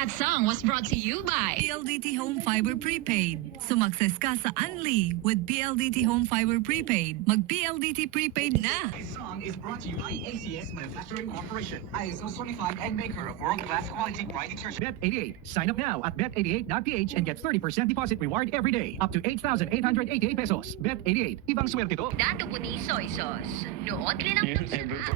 That song was brought to you by PLDT Home Fiber Prepaid. Sumakses ka sa Unli with PLDT Home Fiber Prepaid. Mag-PLDT Prepaid na! This song is brought to you by ACS Manufacturing Corporation, ISO certified and maker of world-class quality bright detergent. Bet88. Sign up now at bet88.ph and get 30% deposit reward every day. Up to 8,888 pesos. Bet88. Ibang swerte to. Dato Puti Soy Sauce. Nood rin ang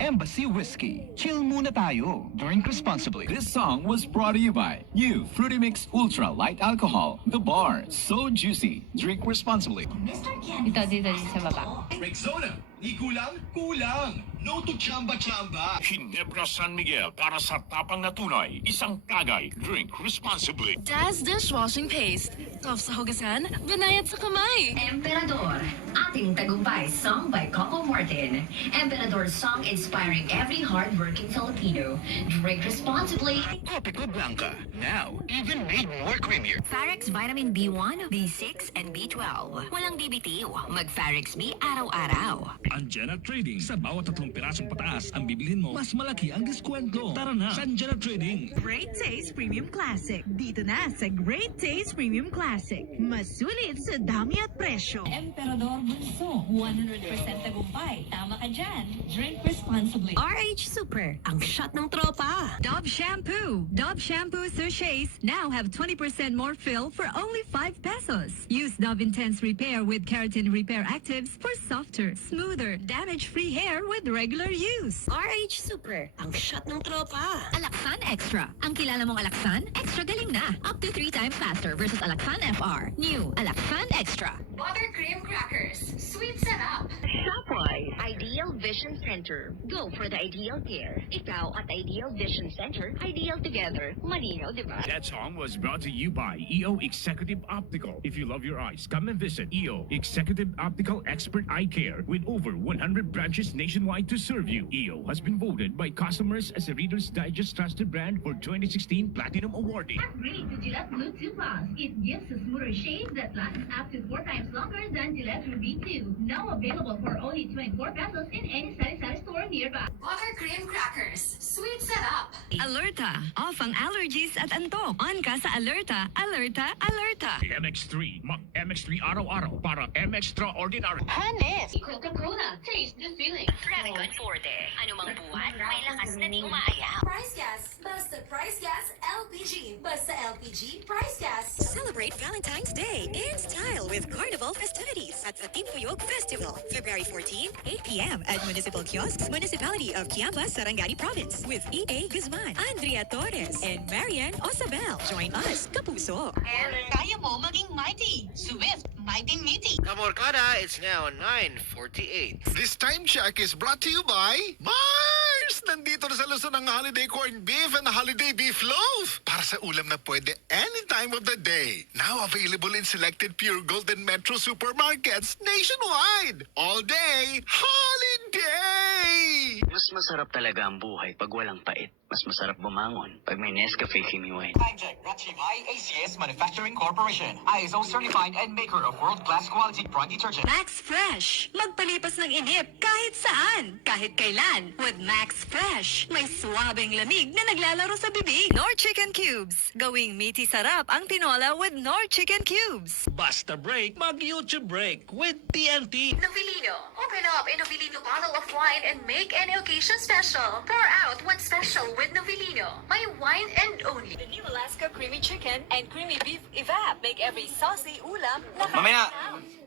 Embassy Whiskey. Chill muna tayo. Drink responsibly. This song was brought to you by new Fruity Mix Ultra Light Alcohol. The Bar. So juicy. Drink responsibly. dito sa baba. Rexona, di kulang? Kulang! No to chamba-chamba! Ginebra San Miguel para sa tapang na tunay. Isang tagay. Drink responsibly. Daz Dishwashing Paste. Tough sa hugasan, banayad sa kamay. Emperador, ating tagumpay song by Coco Martin. Emperador song inspiring every hard-working Filipino. Drink responsibly. Copico Blanca. Now, even made more creamier. Farex Vitamin B1, B6, and B12. Walang BBTO. Mag-Farex B araw-araw. Anjana Trading. Sa bawat 3 pirasong pataas ang bibilhin mo, mas malaki ang diskwento. Tara na sa Anjana Trading. Great Taste Premium Classic. Dito na sa Great Taste Premium Classic. Mas sulit sa dami at presyo. Emperador Bunso, 100% tagumpay. Tama ka dyan. Drink responsibly. RH Super, ang shot ng tropa. Dove Shampoo. Dove Shampoo sachets now have 20% more fill for only 5 pesos. Use Dove Intense Repair with Keratin Repair Actives for softer, smoother, damage-free hair with regular use. RH Super, ang shot ng tropa. Alaksan Extra. Ang kilala mong Alaksan, extra galing na. Up to 3 times faster versus Alaksan FR. New Alaksan Extra. Buttercream crackers. Sweet setup. Shopwise, Ideal Vision Center. Go for the ideal care. Ikaw at Ideal Vision Center, ideal together. Malinaw, di ba? That song was brought to you by EO Executive Optical. If you love your eyes, come and visit EO Executive Optical Expert Eye Care with over 100 branches nationwide to serve you. EO has been voted by customers as a Reader's Digest trusted brand for 2016 Platinum Awarding. Upgrade to Gillette Blue 2 Plus. It gives a smoother shave that lasts up to 4 times longer than Gillette Ruby 2. Now available for only 24 pesos in any Sari-Sari store nearby. Buttercream crackers. Sweet setup. Alerta! Off ang allergies at antok. On ka sa Alerta, Alerta, Alerta. MX3. Mag MX3 araw-araw para MX-Extraordinary. Hanes. Coca-Cola. Taste the feeling. Revicon Forte. Anumang buwan, may lakas na ding umaayaw. Price Gas. Basta Price Gas LPG. Basta LPG Price Gas. Celebrate Valentine's Day in style with Carnival festivities at the Timpuyog Festival, February 14, 8 p.m. at Municipal Kiosks, Municipality of Kiamba, Sarangani Province, with E.A. Guzman, Andrea Torres, and Marian Osabel. Join us, Kapuso. And kaya mo maging mighty. Swift, mighty meaty. Kamorkada, it's now 9:48. This time check is brought to you by Mars! Nandito na sa Luzon ang holiday corned beef and holiday beef loaf. Para sa ulam na pwede any time of the day. Now available in selected Pure Gold and Metro supermarkets nationwide. All day, holiday! Mas masarap talaga ang buhay pag walang pait. Mas masarap bumangon pag may Nescafe Creamy Wine. Project brought to you by ACS Manufacturing Corporation, ISO certified and maker of world-class quality bright detergent. Max Fresh. Magpalipas ng inip kahit saan, kahit kailan. With Max Fresh, may suwabing lamig na naglalaro sa bibig. Nor Chicken Cubes. Gawing meaty sarap ang tinola with Nor Chicken Cubes. Basta break, mag-YouTube break with TNT. Novelino. Open up a Novelino bottle of wine and make any occasion special. Pour out what's special with Novelino. My wine and only. The new Alaska Creamy Chicken and Creamy Beef Evap make every saucy ulam Mamaya.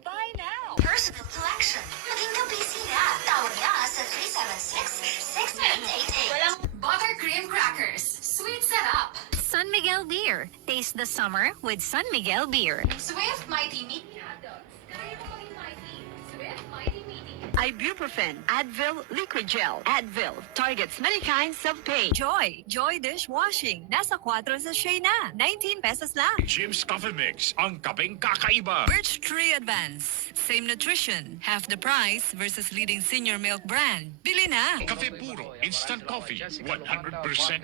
Buy now. Personal collection. Maging kabisi na. Tawag na sa 376-6888. Walang buttercream crackers. Sweet setup. San Miguel Beer. Taste the summer with San Miguel Beer. Swift Mighty Meaty Hot Dogs. Kaya mo maging mighty. Swift Mighty Meaty. Ibuprofen, Advil Liquid Gel. Advil targets many kinds of pain. Joy Dishwashing. Nasa 4 sachet na. 19 pesos lang. Jim's Coffee Mix. Ang kapeng kakaiba. Birch Tree Advance. Same nutrition, half the price versus leading senior milk brand. Bili na! Cafe Puro. Instant coffee. 100%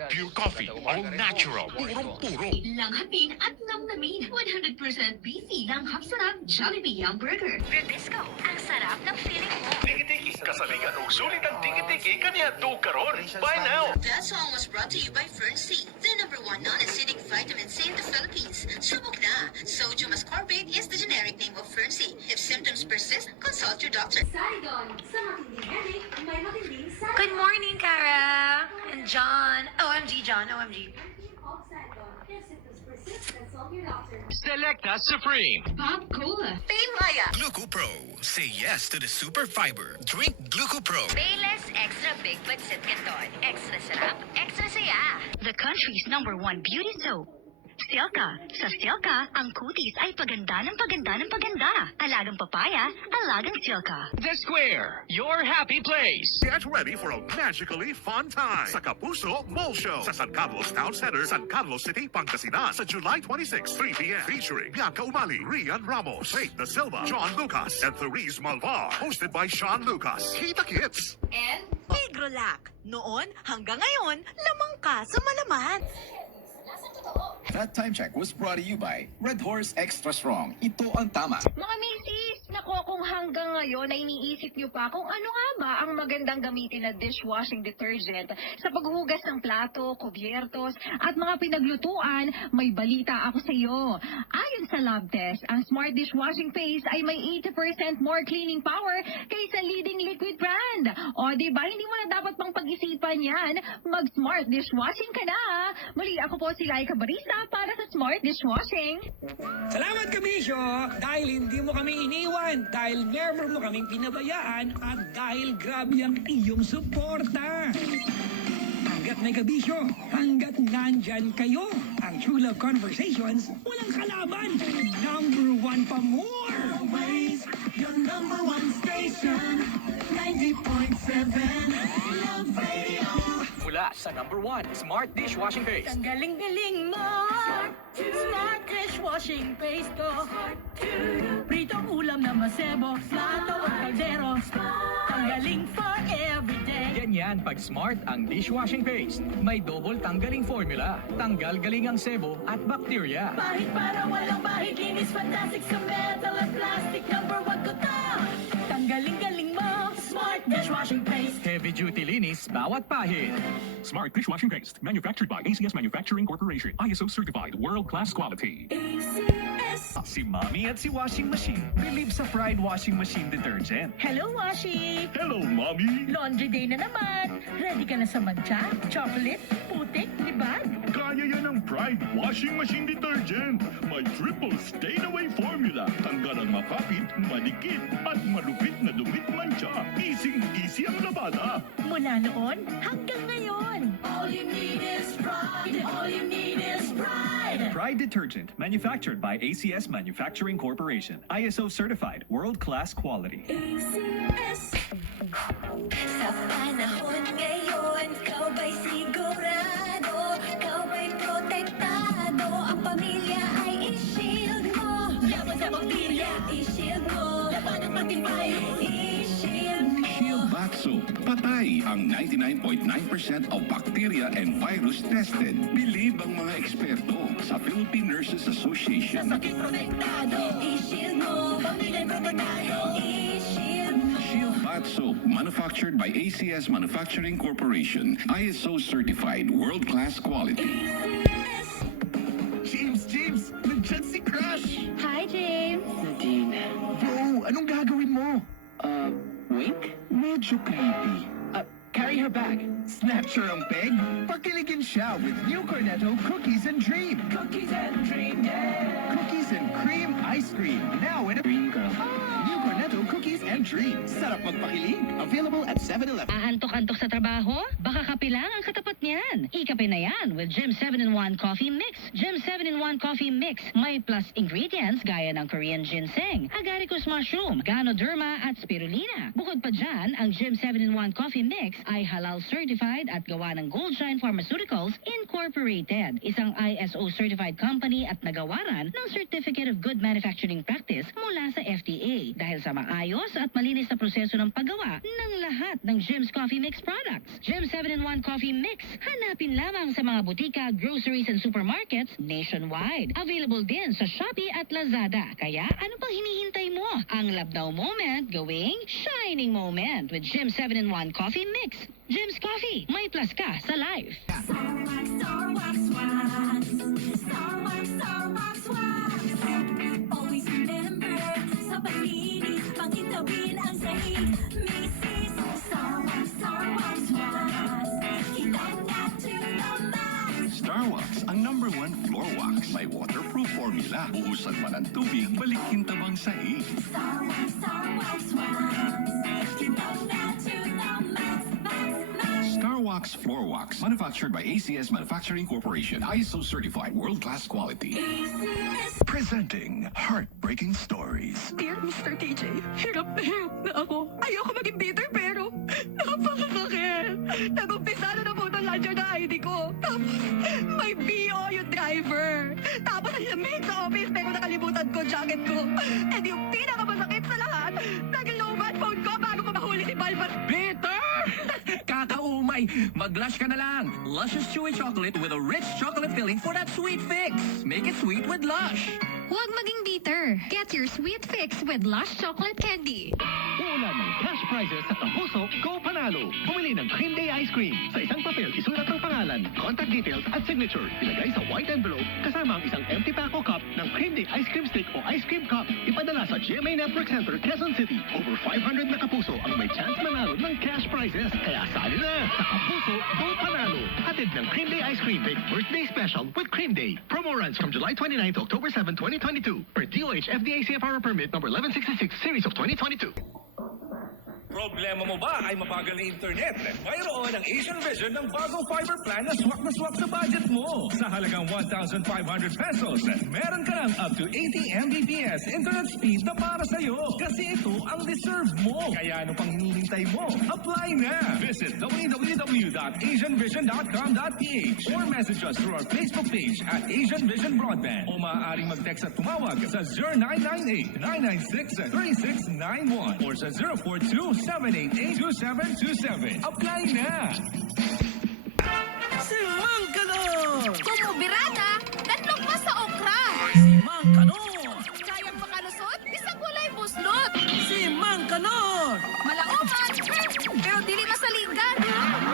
pure coffee. All natural. Purong-puro. Langhapin at namnamin. 100% beefy. Langhap sarap Jollibee Young Burger. Ribisco, ang sarap ng feeling mo. Tiki-tiki, kasaligan og sulit ang tiki-tiki kaniya karon. Buy now! That song was brought to you by Fernseed, the #1 non-acidic vitamin C in the Philippines. Subok na! Sodium ascorbate is the generic name of Fernseed. If symptoms persist, consult your doctor. Saridon, sa matinding headache, may matinding Saridon. Good morning, Kara and John. OMG, John, OMG. If symptoms persist, consult your doctor. Selecta Supreme. Pop Cola. Maya. GlucoPro. Say yes to the super fiber. Drink GlucoPro. Payless Extra Big Pancit Canton. Extra sarap, extra saya. The country's #1 beauty soap. Silka. Sa Silka, ang kutis ay paganda ng paganda ng paganda. Alagang papaya, alagang Silka. The Square, your happy place. Get ready for a magically fun time sa Kapuso Mall Show sa San Carlos Town Center, San Carlos City, Pangasinan sa July 26, 3 p.m. Featuring Bianca Umali, Rian Ramos, Faith Da Silva, John Lucas, and Therese Malvar. Hosted by Sean Lucas. Kita Kids. And Negrolac. Noon hanggang ngayon, lamang ka sa malaman. That time check was brought to you by Red Horse Extra Strong. Ito ang tama. Mga misis, nako kung hanggang ngayon ay iniisip niyo pa kung ano nga ba ang magandang gamitin na dishwashing detergent sa paghugas ng plato, kubyertos, at mga pinaglutuan, may balita ako sa iyo. Ayon sa lab test, ang Smart Dishwashing Paste ay may 80% more cleaning power kaysa leading liquid brand. O diba, hindi mo na dapat pang pag-isipan yan. Mag-Smart Dishwashing ka na. Muli ako po si Laika Barista para sa Smart Dishwashing. Salamat, Kabisyo! Dahil hindi mo kami iniwan, dahil never mo kaming pinabayaan, at dahil grabe ang iyong suporta. Hanggat may Kabisyo, hanggat nandyan kayo, ang True Love Conversations, walang kalaban. #1 pa more! Always your #1 station, 90.7 Love Radio. Mula sa #1 Smart Dishwashing Paste. Ang galing-galing mo. Smart dishwashing paste ko. Pritong ulam na masebo, plato at kaldero. Ang galing for everyday. Ganyan pag Smart ang dishwashing paste. May double tanggaling formula. Tanggal galing ang sebo at bakterya. Bahid para walang bahid, linis fantastic sa metal at plastic. #1 ko to. Tanggaling-galing mo. Smart dishwashing paste. Heavy duty linis bawat pahid. Smart Dishwashing Paste. Manufactured by ACS Manufacturing Corporation. ISO certified world-class quality. Si Mommy at si Washing Machine. Believe sa Pride Washing Machine Detergent. Hello, Washi! Hello, Mommy! Laundry day na naman. Ready ka na sa mancha, chocolate, putik, libag? Kaya yan ang Pride Washing Machine Detergent. May triple stain-away formula. Tanggal ang makapit, manikit, at malupit na dumit mancha. Easy ang labada. Mula noon hanggang ngayon. All you need is pride. All you need is pride. Pride Detergent, manufactured by ACS Manufacturing Corporation. ISO certified, world-class quality. Sa panahon ngayon, kau ba'y sigurado? Kau ba'y protektado? Ang pamilya ay i-shield mo. Laban sa bakterya, I-shield mo. laban ng matibay. I-shield mo. Shield Bath Soap. Patay ang 99.9% of bacteria and virus tested. Believe ang mga eksperto sa Philippine Nurses Association. Sa sakit protektado. I-shield mo. Pamilya'y protektado. I-shield mo. Shield Bath Soap, manufactured by ACS Manufacturing Corporation. ISO certified, world-class quality. James! Nandiyan si Crush! Hi, James. Bro, anong gagawin mo? Wink? Medyo creepy. Carry her bag. Snatch her ang peg? Pakiligin siya with new Cornetto Cookies and Dream. Cookies and dream, yeah. Cookies and cream ice cream. Now in a green girl. New Cornetto Cookies and Dream. Sarap magpakilig. Available at 7-Eleven. Aantok-antok sa trabaho? Baka kape lang ang katapat niyan. Ikape na yan with Gym 7-in-1 Coffee Mix. Gym 7-in-1 Coffee Mix may plus ingredients gaya ng Korean ginseng, agaricus mushroom, ganoderma at spirulina. Bukod pa dyan, ang Gym 7-in-1 Coffee Mix ay halal certified at gawa ng Goldshine Pharmaceuticals Incorporated, isang ISO certified company at nagawaran ng Certificate of Good Manufacturing Practice mula sa FDA dahil sa maayos at malinis na proseso ng paggawa ng lahat ng Gym's Coffee Mix products. Gym 7-in-1 Coffee Mix, hanapin lamang lang sa mga butika, groceries, and supermarkets nationwide. Available din sa Shopee at Lazada. Kaya ano pang hinihintay mo? Ang labnaw moment gawing shining moment with Jim 7-in-1 Coffee Mix. Jim's Coffee, may plus ka sa life. Always remember, sa palinis, pangitawin ang sahig. Mrs. Starwax, Hilaw na to the max. Starwax, ang #1 floor wax. May waterproof formula. Buhusan man ang tubig, balik hintabang sahig. Starwax, Hilaw na to the max, Starwax Floor Wax, manufactured by ACS Manufacturing Corporation, ISO certified world-class quality. Presenting Heartbreaking Stories. Dear Mr. TJ, hirap na ako. Ayoko maging bitter pero napakakakit. Nag-umpisa na po ng launcher na ID ko. Tapos may BO yung driver. Tapos ang lamig sa office pero nakalimutan ko jacket ko. And yung pinakamasakit sa lahat, nag-lowbat phone ko bago ko mahuli si Balbat. Bitter! Kakaumay! Mag-Lush ka na lang! Luscious Chewy Chocolate with a rich chocolate filling for that sweet fix! Make it sweet with Lush! Huwag maging bitter. Get your sweet fix with Lush Chocolate Candy. Ulan ng cash prizes sa Tampuso, Go Panalo! Bumili ng Cream Day Ice Cream. Sa isang papel, isulat ang pangalan, contact details at signature. Ilagay sa white envelope kasama ang isang empty pack o cup ng Cream Day Ice Cream Stick o Ice Cream Cup. Ipadala sa GMA Network Center, Quezon City. Over 500 na kapuso ang may chance manalo ng cash prizes. Kaya sali na sa Tampuso, Go Panalo! Hatid ng Cream Day Ice Cream Big Birthday Special with Cream Day. Promo runs from July 29 to October 7, 2022. Per DOH FDA CFR Permit number 1166 Series of 2022. Problema mo ba ay mabagal na internet? Mayroon ang Asian Vision ng bagong fiber plan na swak sa budget mo. Sa halagang 1,500 pesos, meron ka ng up to 80 Mbps internet speed na para sa'yo. Kasi ito ang deserve mo. Kaya ano pang hinihintay mo? Apply na! Visit www.asianvision.com.ph or message us through our Facebook page at Asian Vision Broadband. O maaaring mag-text at tumawag sa 0998-996-3691 or sa 042-788-2727. Apply na! Si Mang Kanor! Kumubirata, tatlong pa sa okra. Si Mang Kanor! Kayang makalusot, isang kulay buslot. Si Mang Kanor! Malauman, pero dili masalingan.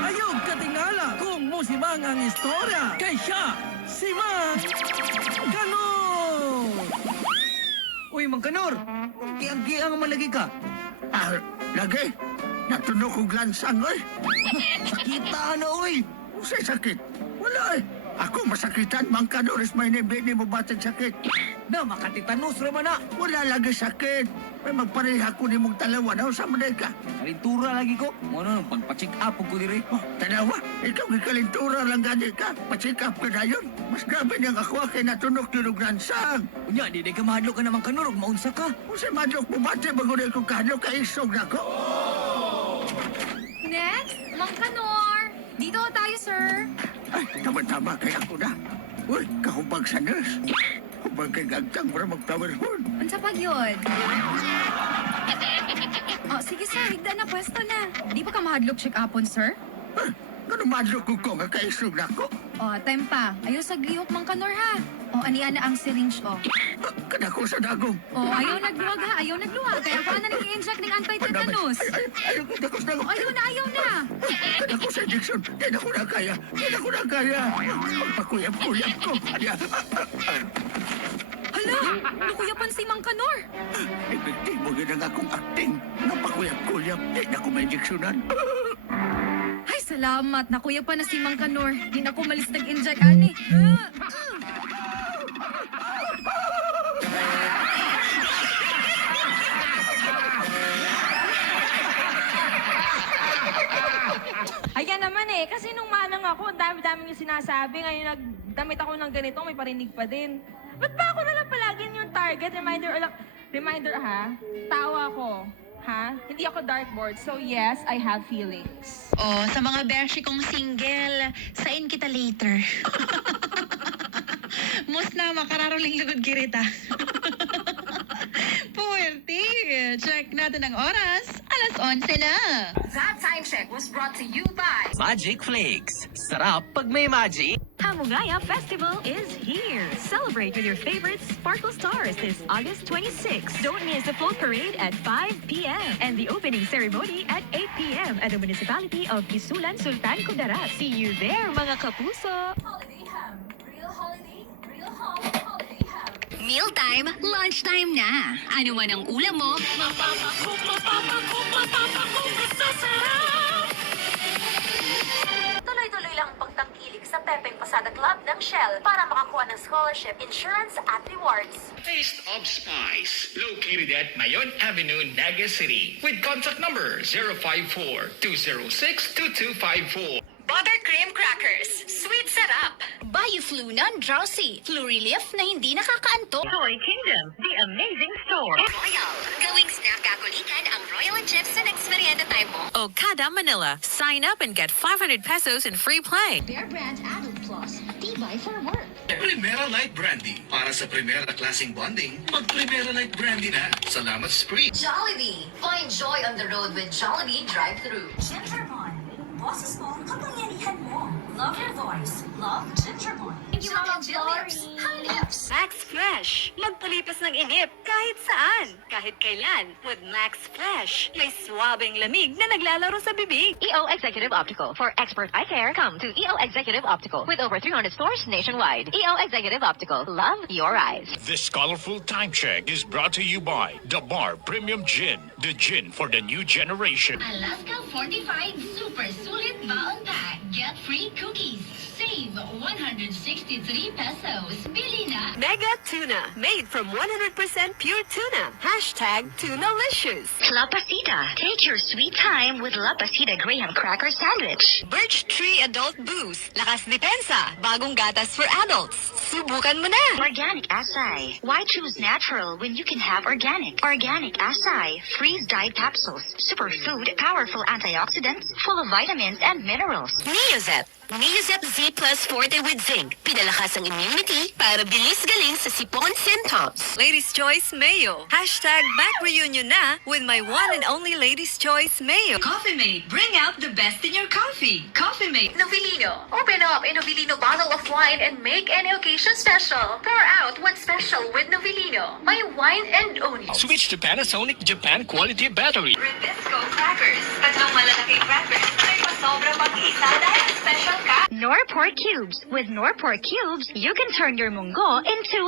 Ayog katingala kung musimang ang istorya. Kay siya, si Mang Kanor! Uy, Mang Kanor! Giang-giang malagi ka. Lagi? Natunog kong lansang, oy. Sakita na, oy. Usay sakit. Wala, eh. Ako masakitan, Mang Kanor, is may nibini mo batang sakit. Na, makatitanos naman na. Wala lagi sakit. May magpareha ko ni mong talawa na sa ka. Kalintura lagi ko. Ano, pagpa-check up ko diri. Oh, talawa, ikaw kalintura lang gani ka. Pa-check up ka na yun. Mas grabe niyang ako kay natunog yung lansang. Unya, di ka mahadlok ka naman Kanor, maunsa ka. Kung si madlok mo bate, bago na ikong kahadlok, kaisog na ko. Next, Mang Kanor. Dito tayo, sir. Ay, tama-tama kay ako na. Uy, kahubag sa nurse. Hubag kay gagtang para mag-flower horn. Unsa pa yun? Oh, sige sir, higda na, pwesto na. Di ba ka mahadlok check upon, sir? Ganun madlok ko nga kaisog na ko. Oh, time pa. Ayaw sa glihok, Mang Kanor, ha? Oh, aniya na ang syringe, oh. Kada ko sa dagong. Oh, ayaw nagluwag, ha? Ayaw nagluwag. Kaya pa na nag-i-inject ng anti-tetanus. Ayaw ko sa dagong. Ayaw na. Kada ko sa injection. Hindi na ko na kaya. Pagpakuyap-kuyap ko. Hala, nakuyapan si Mang Kanor. Epektibo yun ang akong acting. Napakuyap-kuyap. Hindi na ko ma-injectionan. Ay, salamat. Nakuyapan na si Mang Kanor. Di na ko malis nag-inject, ani. Ayan naman eh, kasi nung manang ako, dami-dami yung sinasabi. Ngayon nagdamit ako ng ganito, may parinig pa din. Ba't ba ako nalang palagi yung target? Reminder ha? Tawa ko. Ha? Hindi ako dartboard. So yes, I have feelings. Oh, sa mga beshi kong single, sain kita later. Mus na makararuling lugod kirita. Puwerte. Check natin ang oras. Alas 11 na. That time check was brought to you by Magic Flakes. Sarap pag may magic. Hamugaya Festival is here. Celebrate with your favorite Sparkle Stars this August 26. Don't miss the float parade at 5 p.m. and the opening ceremony at 8 p.m. at the municipality of Isulan, Sultan Kudarat. See you there, mga kapuso! Mealtime, lunchtime na. Ano man ang ulam mo, tuloy-tuloy lang ang pagtangkilik sa Pepeng Pasada Club ng Shell para makakuha ng scholarship, insurance at rewards. Taste of Spice, located at Mayon Avenue, Naga City, with contact number 054-206-2254. Buttercream crackers, sweet setup. Bioflunan drowsy, flu relief na hindi nakakaantok. Toy Kingdom, the amazing store. Royal, gawing snack kakulitan ang Royal and Chips sa next merienda time mo. Okada Manila. Sign up and get 500 pesos in free play. Bear Brand Adult Plus, tibay for work. Primera Light Brandy. Para sa primera klaseng bonding, mag-Primera Light Brandy na. Salamat Spring. Jollibee, find joy on the road with Jollibee Drive-Thru. Gingerbon, boses mo, kapangyarihan mo. Love your voice, love Gingerbon. Thank you, Mama Lips, high lips. Max Fresh. Magpalipas ng inip kahit saan, kahit kailan. With Max Fresh, may swabing lamig na naglalaro sa bibig. EO Executive Optical. For expert eye care, come to EO Executive Optical with over 300 stores nationwide. EO Executive Optical. Love your eyes. This colorful time check is brought to you by The Bar Premium Gin, the gin for the new generation. Alaska Fortified Super Sulit Baon Pack. Get free cookies. Save 163 pesos. Bili na. Mega Tuna, made from 100% pure tuna. Hashtag Tunalicious. La Pasita. Take your sweet time with La Pasita Graham Cracker Sandwich. Birch Tree Adult Boost. Lakas depensa. Bagong gatas for adults. Subukan mo na. Organic Acai. Why choose natural when you can have organic? Organic Acai. Freeze-dried capsules. Superfood. Powerful antioxidants. Full of vitamins and minerals. Neozep. Neozep Z Plus Forte with Zinc. Pinalakas ang immunity para bilis galing sa sipon symptoms. Ladies' Choice Mayo. Hashtag back reunion na with my one and only Ladies' Choice Mayo. Coffee Mate, bring out the best in your coffee. Coffee Mate. Novilino. Open up a Novilino bottle of wine and make any occasion special. Pour out what's special with Novilino. May wine and onion. Switch to Panasonic Japan quality battery. Ribisco crackers. Tatlong malalaking crackers na may pasobra pag-isa dahil special ka. Norport Cubes. With Norport Cubes, you can turn your munggo into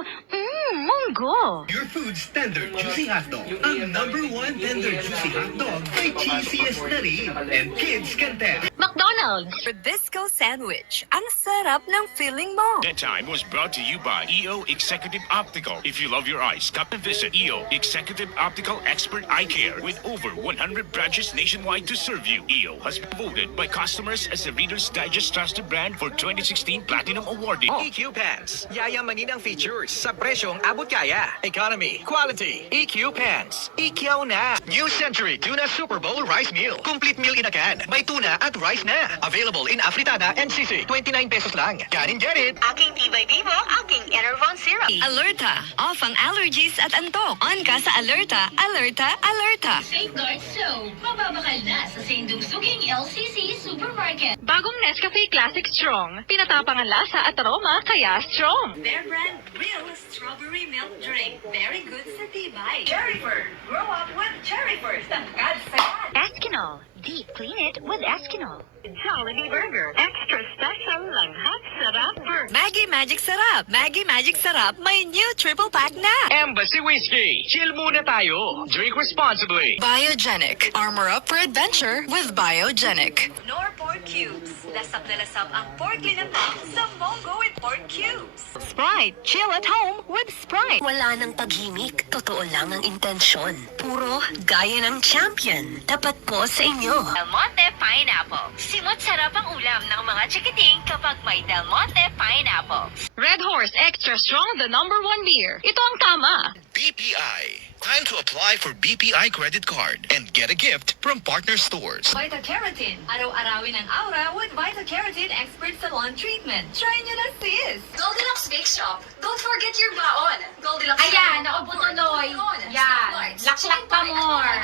munggo. Your food's tender juicy hotdog. Ang #1 tender juicy hotdog may cheesiest na rin. And kids can tell. McDonald's. Ribisco Sandwich. Ang sarap ng feeling mo. That time was brought to you by EO Executive Optical. If you love your eyes, come and visit EO Executive Optical Expert Eye Care with over 100 branches nationwide to serve you. EO has been voted by customers as the Reader's Digest Trusted Brand for 2016 Platinum Awarding. EQ Pants. Yayamanin ang features sa presyong abot kaya. Economy, quality, EQ Pants. EQ na. New Century Tuna Super Bowl Rice Meal. Complete meal in a can. May tuna at rice na. Available in Afritada and Sisi. 29 pesos lang. Get it. Aking Tibay Vivo, aking Enervon Syrup. Alerta. Off ang allergies at antok. On ka sa Alerta. Alerta. Alerta. Safeguard Soap. Mababakal na sa Sindungsuging LCC Supermarket. Bagong Nescafe Classic Strong. Tinatapang ang lasa at aroma, kaya strong. Bear Brand Real Strawberry Milk Drink. Very good sa tibay. Cherryford. Grow up with Cherryford. Tangkad sa Eskinol. Deep clean it with Eskinol. Jollibee Burger. Extra special lang hot sarap burger. Maggie Magic Sarap. Maggie Magic Sarap. May new triple pack na. Embassy Whiskey. Chill muna tayo. Drink responsibly. Biogenic. Armor up for adventure with Biogenic. Norport Cubes. Lasap na lasap ang pork linamnam sa Mongo with pork cubes. Sprite. Chill at home with Sprite. Wala nang paghimik. Totoo lang ang intensyon. Puro gaya ng champion. Tapat po sa inyo. Del Monte Pineapple. Simot sarap ang ulam ng mga chikiting kapag may Del Monte Pineapple. Red Horse Extra Strong, the #1 beer. Ito ang tama. BPI. Time to apply for BPI credit card and get a gift from partner stores. Vita Keratin. Araw-arawin ang aura with Vita Keratin Expert Salon Treatment. Try nyo na, sis! Goldilocks Bake Shop. Don't forget your baon. Goldilocks. Ayan, ako putuloy. Yan. Laklak pa more.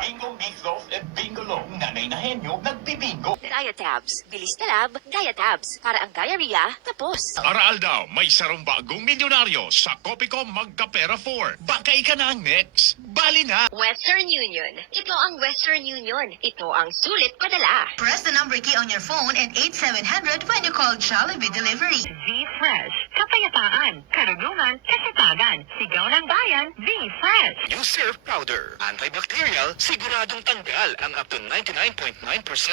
Bingo Meatloaf at Bingo Long, nanay na henyo, nagbibingo. Diatabs. Bilis na lab, Diatabs. Para ang diarrhea, tapos. Araal daw, may sarong bagong milyonaryo sa Kopiko Magkapera 4. Bakay ka na ang next. Bali na! Western Union. Ito ang Western Union. Ito ang sulit padala. Press the number key on your phone and 8700 when you call Jollibee Delivery. V-Fresh. Kapayapaan. Karunungan. Kasitagan. Sigaw ng bayan. V-Fresh. New Surf Powder. Antibacterial, siguradong tanggal ang up to 99.9%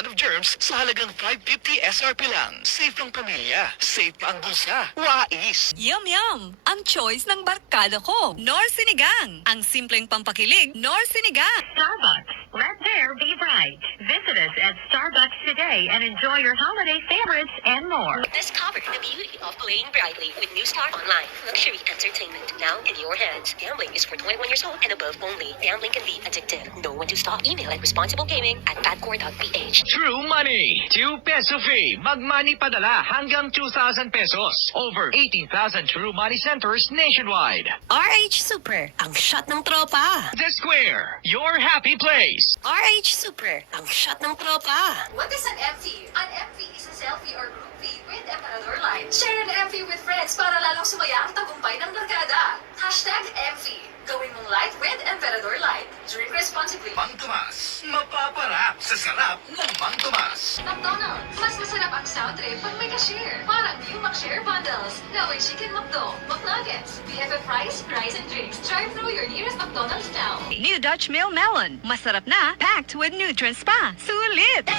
of germs sa halagang 550 SRP lang. Safe ang pamilya. Safe pa ang bulsa. Wais! Yum yum! Ang choice ng barkada ko. Nor Sinigang. Ang simpleng pampakilig, Nor Sinigang. Starbucks. Let there be bright. Visit us at Starbucks today and enjoy your holiday favorites and more. Discover the beauty of playing brightly with New Star Online. Luxury entertainment now in your hands. Gambling is for 21 years old and above only. Gambling can be addictive. Know when to stop. Email at responsiblegaming@padcore.ph. True Money. 2 peso fee. Mag-money padala hanggang 2,000 pesos. Over 18,000 True Money centers nationwide. RH Super, ang shot ng tropa. The Square. Your happy place. RH Super, ang shot ng tropa. What is an MV? An MV is a selfie or group feed with Emperador Light. Share an MV with friends para lalong sumaya ang tagumpay ng barkada. #MV. Gawin mong light with Emperador Light. Drink responsibly. Mang Tomas, mapaparap sa sarap ng Mang Tomas. McDonald's. Mas masarap ang sound trip pag may ka-share. Parang new McShare bundles. Gawin Chicken McDo, McNuggets, BFF Fries, Fries and Drinks. Drive through your nearest McDonald's now. New Dutch Mill Melon. Masarap na, packed with nutrients pa. Sulit!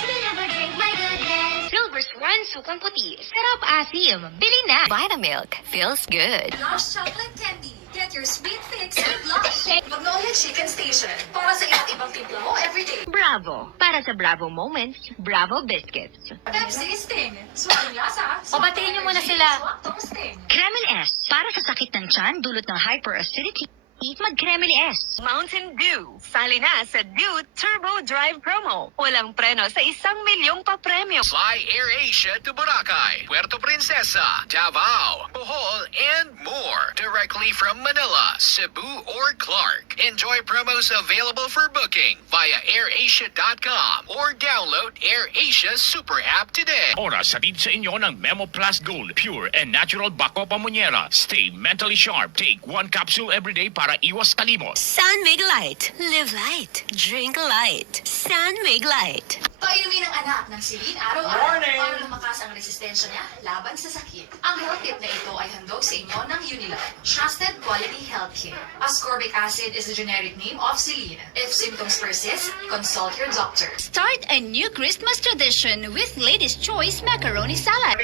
Silver Swan Sukang Puti. Sarap asim. Bili na. Vitamilk. Feels good. Lush Chocolate Candy. Get your sweet fix with Lush. Magnolia Chicken Station. Para sa iba't ibang timpla mo everyday. Bravo. Para sa Bravo Moments, Bravo Biscuits. Pepsi Sting. Swakong lasa. Pabatiin niyo muna sila. Swaktong Sting. Kremil S. Para sa sakit ng tiyan dulot ng hyperacidity. Eat mag-Kremil S. Mountain Dew. Sali na sa Dew Turbo Drive Promo. Walang preno sa 1,000,000 pa-premyo. Fly AirAsia to Boracay, Puerto Princesa, Davao, Bohol, and more. Directly from Manila, Cebu, or Clark. Enjoy promos available for booking via airasia.com or download AirAsia Super App today. Oras hatid sa inyo ng Memo Plus Gold, pure and natural Bako Pamuñera. Stay mentally sharp. Take 1 capsule every day para iwas kalimot. San Mig Light. Live light. Drink light. San Mig Light. Painumin ang anak ng silin araw-araw para lumakas ang resistensya niya laban sa sakit. Ang health tip na ito ay handog sa inyo ng Unilab. Trusted quality healthcare. Ascorbic acid is the generic name of Silin. If symptoms persist, consult your doctor. Start a new Christmas tradition with Ladies' Choice Macaroni Salad.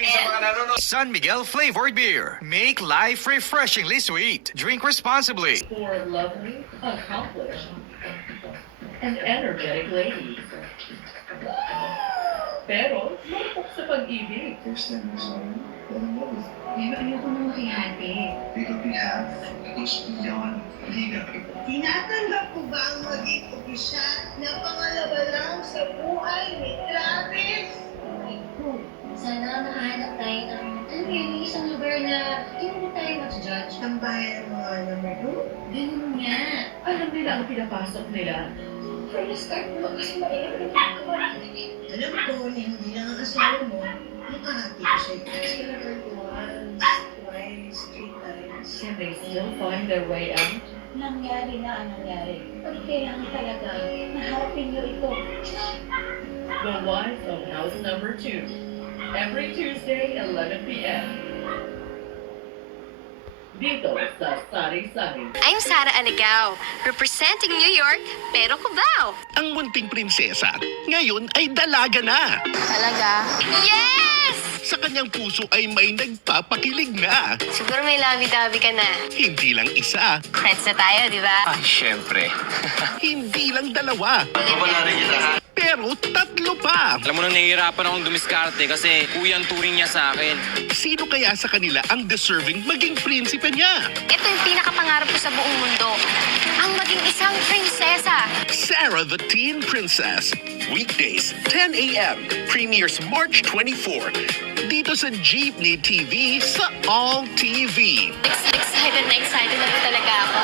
San Miguel flavored beer. Make life refreshingly sweet. Drink responsibly. For lovely, accomplished, and energetic ladies. Pero, marupok sa pag-ibig. First time I saw you, walang love. Pero ayoko na makihati. Because we have, it goes beyond liga. Tinatanggap ko ba ang maging ofisya na pangalawa lang sa buhay ni Travis? Sana makahanap tayo ng, isang lugar na hindi mo tayo mag-judge. Ang bayan ng mga number 2? Ganun nga. Alam nila ang pinapasok nila. From the start mo kasi maingat ng pagkawa. Alam ko na hindi lang ang asawa mo, nakahati ko sa'yo. Sila once, twice, 3 times. Can they still find their way out? Nangyari na ang nangyari. Pag kailangan talaga, naharapin niyo ito. The Wife of House Number 2. Every Tuesday, 11 p.m. Dito sa Sari Sari. I'm Sara Anagao, representing New York, pero Cubao. Ang munting prinsesa, ngayon ay dalaga na. Talaga? Yes! Sa kanyang puso ay may nagpapakilig na. Siguro may labi-dabi ka na. Hindi lang isa. Friends na tayo, di ba? Ay, syempre. Hindi lang dalawa. Wala rin kita. pero 3 pa. Alam mo nang nahihirapan akong dumiskarte kasi kuyang turing niya sa akin. Sino kaya sa kanila ang deserving maging prinsipe niya? Ito yung pinakapangarap ko sa buong mundo. Ang maging isang prinsesa. Sarah the Teen Princess. Weekdays, 10 a.m. Premieres March 24. Dito sa Jeepney TV sa All TV. Excited na po talaga ako.